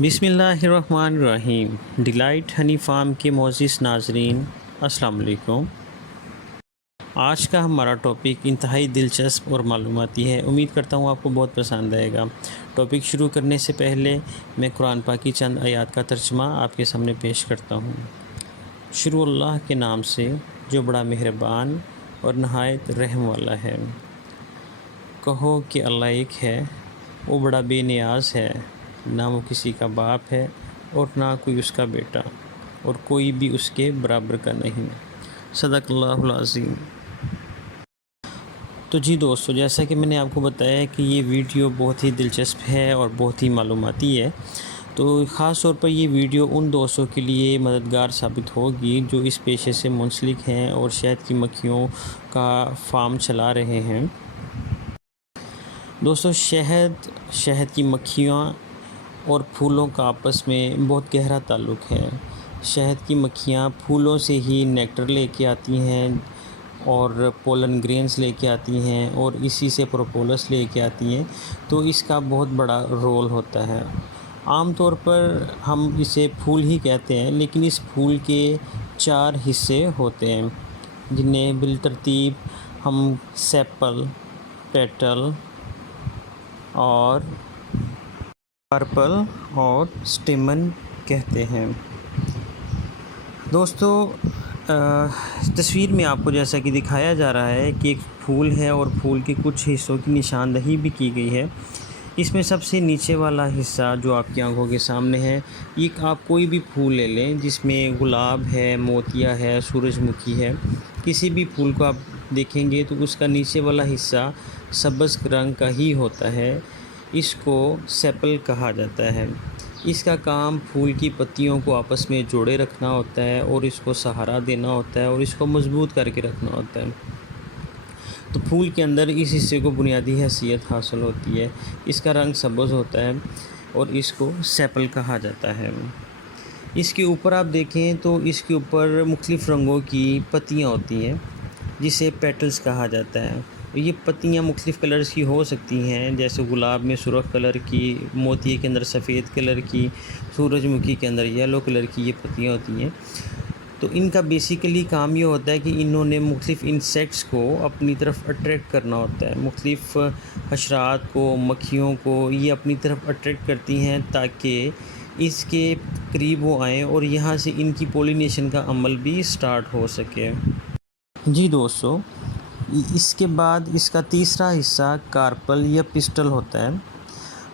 بسم اللہ الرحمن الرحیم۔ ڈیلائٹ ہنی فارم کے معزز ناظرین، السلام علیکم۔ آج کا ہمارا ٹاپک انتہائی دلچسپ اور معلوماتی ہے۔ امید کرتا ہوں آپ کو بہت پسند آئے گا۔ ٹاپک شروع کرنے سے پہلے میں قرآن پاک کی چند آیات کا ترجمہ آپ کے سامنے پیش کرتا ہوں۔ شروع اللہ کے نام سے جو بڑا مہربان اور نہایت رحم والا ہے۔ کہو کہ اللہ ایک ہے، وہ بڑا بے نیاز ہے، نہ وہ کسی کا باپ ہے اور نہ کوئی اس کا بیٹا، اور کوئی بھی اس کے برابر کا نہیں۔ صدق اللہ العظیم۔ تو جی دوستو، جیسا کہ میں نے آپ کو بتایا کہ یہ ویڈیو بہت ہی دلچسپ ہے اور بہت ہی معلوماتی ہے، تو خاص طور پر یہ ویڈیو ان دوستوں کے لیے مددگار ثابت ہوگی جو اس پیشے سے منسلک ہیں اور شہد کی مکھیوں کا فارم چلا رہے ہیں۔ دوستو، شہد کی مکھیاں اور پھولوں کا آپس میں بہت گہرا تعلق ہے۔ شہد کی مکھیاں پھولوں سے ہی نیکٹر لے کے آتی ہیں اور پولن گرینز لے کے آتی ہیں اور اسی سے پروپولس لے کے آتی ہیں، تو اس کا بہت بڑا رول ہوتا ہے۔ عام طور پر ہم اسے پھول ہی کہتے ہیں، لیکن اس پھول کے 4 حصے ہوتے ہیں، جنہیں بالترتیب ہم سیپل، پیٹل اور کارپل اور سٹیمن کہتے ہیں۔ دوستو، تصویر میں آپ کو جیسا کہ دکھایا جا رہا ہے کہ ایک پھول ہے اور پھول کے کچھ حصوں کی نشاندہی بھی کی گئی ہے۔ اس میں سب سے نیچے والا حصہ جو آپ کی آنکھوں کے سامنے ہے، یہ آپ کوئی بھی پھول لے لیں جس میں گلاب ہے، موتیا ہے، سورج مکھی ہے، کسی بھی پھول کو آپ دیکھیں گے تو اس کا نیچے والا حصہ سبز رنگ کا ہی ہوتا ہے۔ اس کو سیپل کہا جاتا ہے۔ اس کا کام پھول کی پتیوں کو آپس میں جوڑے رکھنا ہوتا ہے اور اس کو سہارا دینا ہوتا ہے اور اس کو مضبوط کر کے رکھنا ہوتا ہے۔ تو پھول کے اندر اس حصے کو بنیادی حیثیت حاصل ہوتی ہے۔ اس کا رنگ سبز ہوتا ہے اور اس کو سیپل کہا جاتا ہے۔ اس کے اوپر آپ دیکھیں تو اس کے اوپر مختلف رنگوں کی پتیاں ہوتی ہیں، جسے پیٹلز کہا جاتا ہے۔ یہ پتیاں مختلف کلرز کی ہو سکتی ہیں، جیسے گلاب میں سرخ کلر کی، موتی کے اندر سفید کلر کی، سورج مکھی کے اندر یلو کلر کی یہ پتیاں ہوتی ہیں۔ تو ان کا بیسیکلی کام یہ ہوتا ہے کہ انہوں نے مختلف انسیکٹس کو اپنی طرف اٹریکٹ کرنا ہوتا ہے۔ مختلف حشرات کو، مکھیوں کو یہ اپنی طرف اٹریکٹ کرتی ہیں تاکہ اس کے قریب وہ آئیں اور یہاں سے ان کی پولینیشن کا عمل بھی سٹارٹ ہو سکے۔ جی دوستو، اس کے بعد اس کا تیسرا حصہ کارپل یا پسٹل ہوتا ہے۔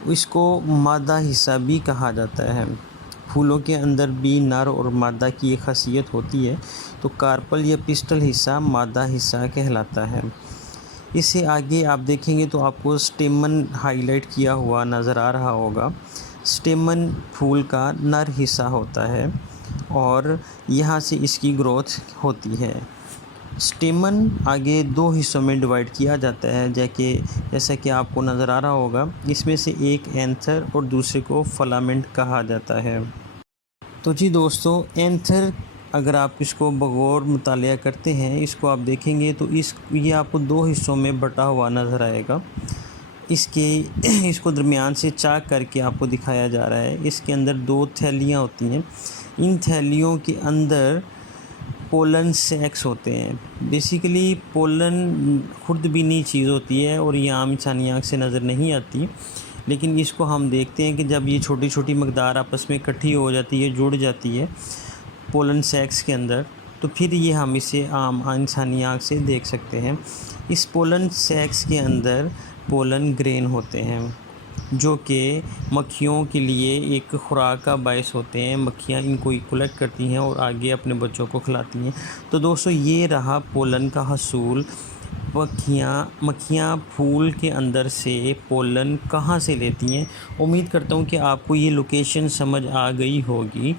اس کو مادہ حصہ بھی کہا جاتا ہے۔ پھولوں کے اندر بھی نر اور مادہ کی ایک خاصیت ہوتی ہے، تو کارپل یا پسٹل حصہ مادہ حصہ کہلاتا ہے۔ اس سے آگے آپ دیکھیں گے تو آپ کو سٹیمن ہائی لائٹ کیا ہوا نظر آ رہا ہوگا۔ سٹیمن پھول کا نر حصہ ہوتا ہے اور یہاں سے اس کی گروتھ ہوتی ہے۔ سٹیمن آگے 2 حصوں میں ڈیوائیڈ کیا جاتا ہے، جیسا کہ آپ کو نظر آ رہا ہوگا۔ اس میں سے ایک اینتھر اور دوسرے کو فلامنٹ کہا جاتا ہے۔ تو جی دوستو، اینتھر اگر آپ اس کو بغور مطالعہ کرتے ہیں، اس کو آپ دیکھیں گے تو یہ آپ کو 2 حصوں میں بٹا ہوا نظر آئے گا۔ اس کو درمیان سے چاک کر کے آپ کو دکھایا جا رہا ہے۔ اس کے اندر 2 تھیلیاں ہوتی ہیں۔ ان تھیلیوں کے اندر پولن سیکس ہوتے ہیں۔ بیسیکلی پولن خوردبینی چیز ہوتی ہے اور یہ عام انسانی آنکھ سے نظر نہیں آتی، لیکن اس کو ہم دیکھتے ہیں کہ جب یہ چھوٹی چھوٹی مقدار آپس میں اکٹھی ہو جاتی ہے، جڑ جاتی ہے پولن سیکس کے اندر، تو پھر یہ ہم اسے عام انسانی آنکھ سے دیکھ سکتے ہیں۔ اس پولن سیکس کے اندر پولن گرین ہوتے ہیں، جو کہ مکھیوں کے لیے ایک خوراک کا باعث ہوتے ہیں۔ مکھیاں ان کو کلیکٹ کرتی ہیں اور آگے اپنے بچوں کو کھلاتی ہیں۔ تو دوستو، یہ رہا پولن کا حصول۔ مکھیاں پھول کے اندر سے پولن کہاں سے لیتی ہیں؟ امید کرتا ہوں کہ آپ کو یہ لوکیشن سمجھ آ گئی ہوگی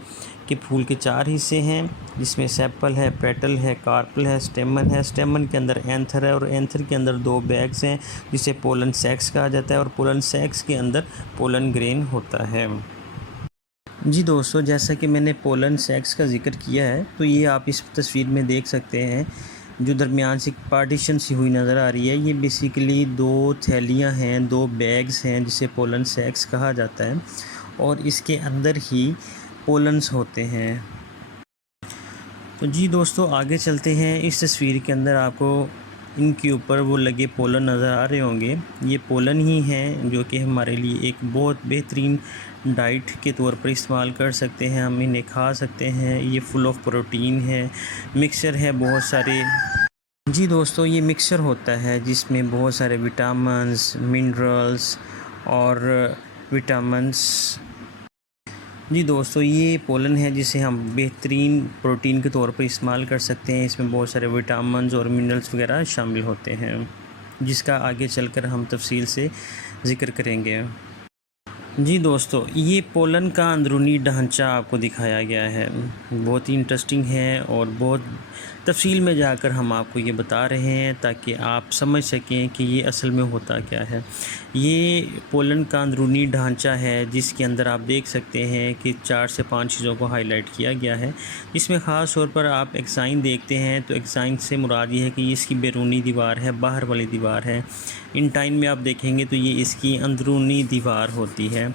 کہ پھول کے 4 حصے ہیں، جس میں سیپل ہے، پیٹل ہے، کارپل ہے، سٹیمن ہے۔ سٹیمن کے اندر اینتھر ہے اور اینتھر کے اندر 2 بیگز ہیں، جسے پولن سیکس کہا جاتا ہے، اور پولن سیکس کے اندر پولن گرین ہوتا ہے۔ جی دوستو، جیسا کہ میں نے پولن سیکس کا ذکر کیا ہے، تو یہ آپ اس تصویر میں دیکھ سکتے ہیں، جو درمیان سے پارٹیشن سی ہوئی نظر آ رہی ہے۔ یہ بیسیکلی 2 تھیلیاں ہیں، 2 بیگز ہیں، جسے پولن سیکس کہا جاتا ہے، اور اس کے اندر ہی پولنز ہوتے ہیں۔ تو جی دوستو آگے چلتے ہیں۔ اس تصویر کے اندر آپ کو ان کے اوپر وہ لگے پولن نظر آ رہے ہوں گے، یہ پولن ہی ہیں جو کہ ہمارے لیے ایک بہت بہترین ڈائٹ کے طور پر استعمال کر سکتے ہیں، ہم انہیں کھا سکتے ہیں۔ یہ فل آف پروٹین ہے، مکسچر ہے بہت سارے۔ جی دوستو یہ مکسچر ہوتا ہے جس میں بہت سارے وٹامنز، منرلز اور وٹامنز۔ جی دوستو یہ پولن ہے جسے ہم بہترین پروٹین کے طور پر استعمال کر سکتے ہیں، اس میں بہت سارے وٹامنز اور منرلز وغیرہ شامل ہوتے ہیں، جس کا آگے چل کر ہم تفصیل سے ذکر کریں گے۔ جی دوستو یہ پولن کا اندرونی ڈھانچہ آپ کو دکھایا گیا ہے، بہت ہی انٹرسٹنگ ہے اور بہت تفصیل میں جا کر ہم آپ کو یہ بتا رہے ہیں تاکہ آپ سمجھ سکیں کہ یہ اصل میں ہوتا کیا ہے۔ یہ پولن کا اندرونی ڈھانچہ ہے جس کے اندر آپ دیکھ سکتے ہیں کہ 4 سے 5 چیزوں کو ہائی لائٹ کیا گیا ہے، اس میں خاص طور پر آپ ایکسائن دیکھتے ہیں تو ایکسائن سے مراد یہ ہے کہ اس کی بیرونی دیوار ہے، باہر والی دیوار ہے۔ انٹائن میں آپ دیکھیں گے تو یہ اس کی اندرونی دیوار ہوتی ہے۔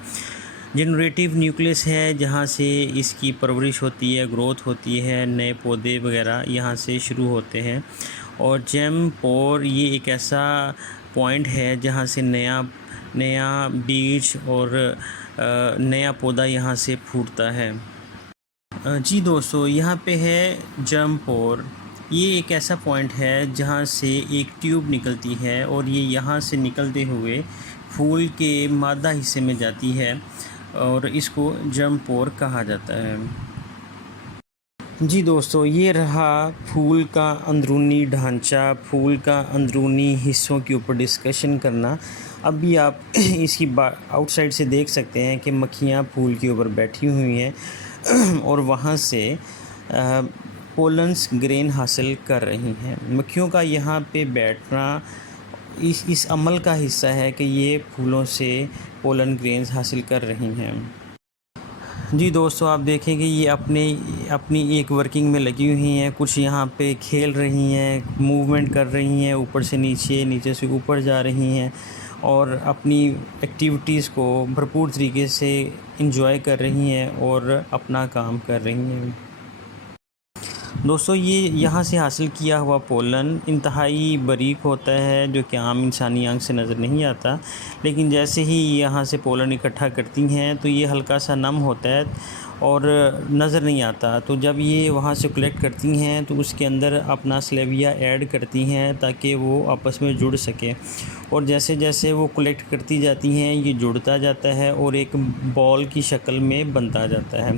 جنریٹیو نیوکلیس ہے جہاں سے اس کی پرورش ہوتی ہے، گروتھ ہوتی ہے، نئے پودے وغیرہ یہاں سے شروع ہوتے ہیں۔ اور جیم پور یہ ایک ایسا پوائنٹ ہے جہاں سے نیا بیج اور نیا پودا یہاں سے پھوٹتا ہے۔ جی دوستو یہاں پہ ہے جیم پور، یہ ایک ایسا پوائنٹ ہے جہاں سے ایک ٹیوب نکلتی ہے اور یہ یہاں سے نکلتے ہوئے پھول کے مادہ حصے میں جاتی ہے اور اس کو جیم پور کہا جاتا ہے۔ جی دوستو یہ رہا پھول کا اندرونی ڈھانچہ، پھول کا اندرونی حصوں کے اوپر ڈسکشن کرنا۔ اب بھی آپ اس کی آؤٹ سائڈ سے دیکھ سکتے ہیں کہ مکھیاں پھول کے اوپر بیٹھی ہوئی ہیں اور وہاں سے پولنس گرین حاصل کر رہی ہیں۔ مکھیوں کا یہاں پہ بیٹھنا اس عمل کا حصہ ہے کہ یہ پھولوں سے پولن گرینز حاصل کر رہی ہیں۔ جی دوستو آپ دیکھیں کہ یہ اپنی ایک ورکنگ میں لگی ہوئی ہیں، کچھ یہاں پہ کھیل رہی ہیں، موومنٹ کر رہی ہیں، اوپر سے نیچے، نیچے سے اوپر جا رہی ہیں اور اپنی ایکٹیویٹیز کو بھرپور طریقے سے انجوائے کر رہی ہیں اور اپنا کام کر رہی ہیں۔ دوستو یہ یہاں سے حاصل کیا ہوا پولن انتہائی باریک ہوتا ہے جو کہ عام انسانی آنکھ سے نظر نہیں آتا، لیکن جیسے ہی یہاں سے پولن اکٹھا کرتی ہیں تو یہ ہلکا سا نم ہوتا ہے اور نظر نہیں آتا، تو جب یہ وہاں سے کلیکٹ کرتی ہیں تو اس کے اندر اپنا سلیویا ایڈ کرتی ہیں تاکہ وہ آپس میں جڑ سکے، اور جیسے جیسے وہ کلیکٹ کرتی جاتی ہیں یہ جڑتا جاتا ہے اور ایک بال کی شکل میں بنتا جاتا ہے۔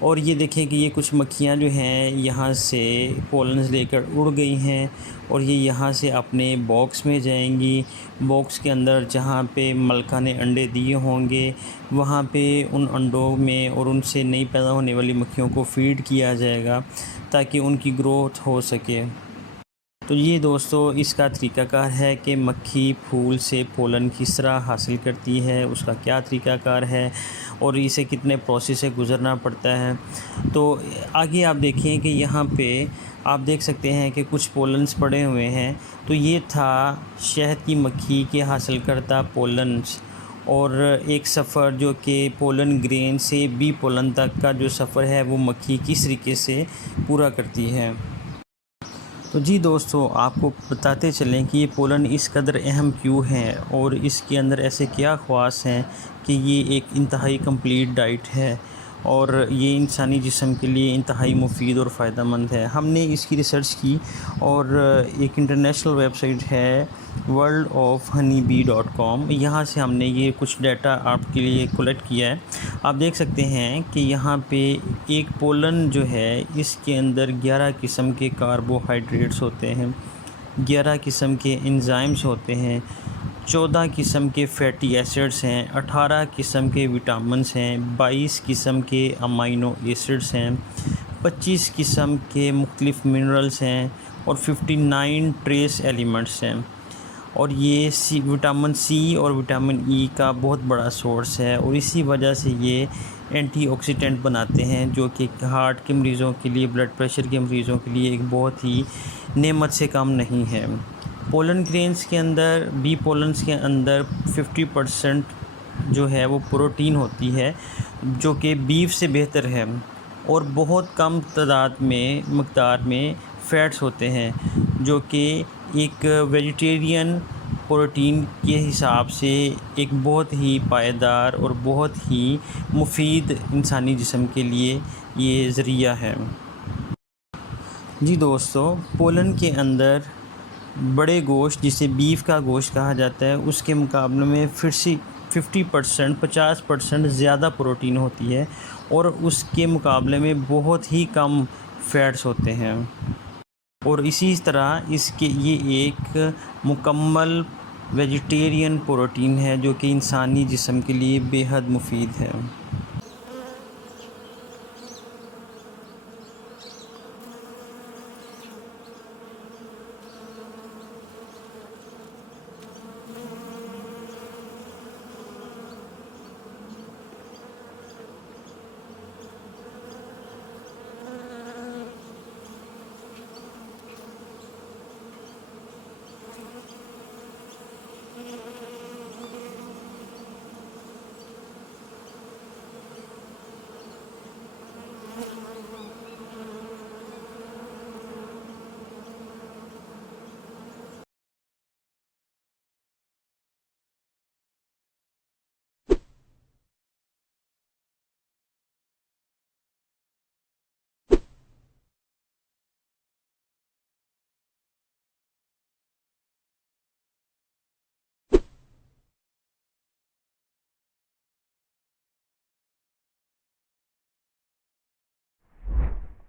اور یہ دیکھیں کہ یہ کچھ مکھیاں جو ہیں یہاں سے پولنز لے کر اڑ گئی ہیں اور یہ یہاں سے اپنے باکس میں جائیں گی، باکس کے اندر جہاں پہ ملکہ نے انڈے دیے ہوں گے وہاں پہ ان انڈوں میں اور ان سے نئی پیدا ہونے والی مکھیوں کو فیڈ کیا جائے گا تاکہ ان کی گروتھ ہو سکے۔ تو یہ دوستو اس کا طریقہ کار ہے کہ مکھی پھول سے پولن کس طرح حاصل کرتی ہے، اس کا کیا طریقہ کار ہے اور اسے کتنے پروسیس سے گزرنا پڑتا ہے۔ تو آگے آپ دیکھیں کہ یہاں پہ آپ دیکھ سکتے ہیں کہ کچھ پولنز پڑے ہوئے ہیں، تو یہ تھا شہد کی مکھی کے حاصل کرتا پولنز، اور ایک سفر جو کہ پولن گرین سے بی پولن تک کا جو سفر ہے وہ مکھی کس طریقے سے پورا کرتی ہے۔ تو جی دوستو آپ کو بتاتے چلیں کہ یہ پولن اس قدر اہم کیوں ہیں اور اس کے اندر ایسے کیا خواص ہیں کہ یہ ایک انتہائی کمپلیٹ ڈائٹ ہے اور یہ انسانی جسم کے لیے انتہائی مفید اور فائدہ مند ہے۔ ہم نے اس کی ریسرچ کی اور ایک انٹرنیشنل ویب سائٹ ہے worldofhoneybee.com، یہاں سے ہم نے یہ کچھ ڈیٹا آپ کے لیے کلیکٹ کیا ہے۔ آپ دیکھ سکتے ہیں کہ یہاں پہ ایک پولن جو ہے اس کے اندر 11 قسم کے کاربوہائیڈریٹس ہوتے ہیں، 11 قسم کے انزائمز ہوتے ہیں، 14 قسم کے فیٹی ایسڈز ہیں، 18 قسم کے وٹامنس ہیں، 22 قسم کے امائنو ایسڈز ہیں، 25 قسم کے مختلف منرلز ہیں اور 59 ٹریس ایلیمنٹس ہیں، اور یہ وٹامن سی اور وٹامن ای کا بہت بڑا سورس ہے، اور اسی وجہ سے یہ اینٹی آکسیڈنٹ بناتے ہیں جو کہ ہارٹ کے مریضوں کے لیے، بلڈ پریشر کے مریضوں کے لیے ایک بہت ہی نعمت سے کم نہیں ہے۔ پولن گرینز کے اندر، بی پولنز کے اندر 50% جو ہے وہ پروٹین ہوتی ہے جو کہ بیف سے بہتر ہے، اور بہت کم مقدار میں فیٹس ہوتے ہیں جو کہ ایک ویجیٹیرین پروٹین کے حساب سے ایک بہت ہی پائیدار اور بہت ہی مفید انسانی جسم کے لیے یہ ذریعہ ہے۔ جی دوستو، پولینڈ کے اندر بڑے گوشت جسے بیف کا گوشت کہا جاتا ہے اس کے مقابلے میں 50% زیادہ پروٹین ہوتی ہے، اور اس کے مقابلے میں بہت ہی کم فیٹس ہوتے ہیں، اور اسی طرح یہ ایک مکمل ویجیٹیرین پروٹین ہے جو کہ انسانی جسم کے لیے بے حد مفید ہے۔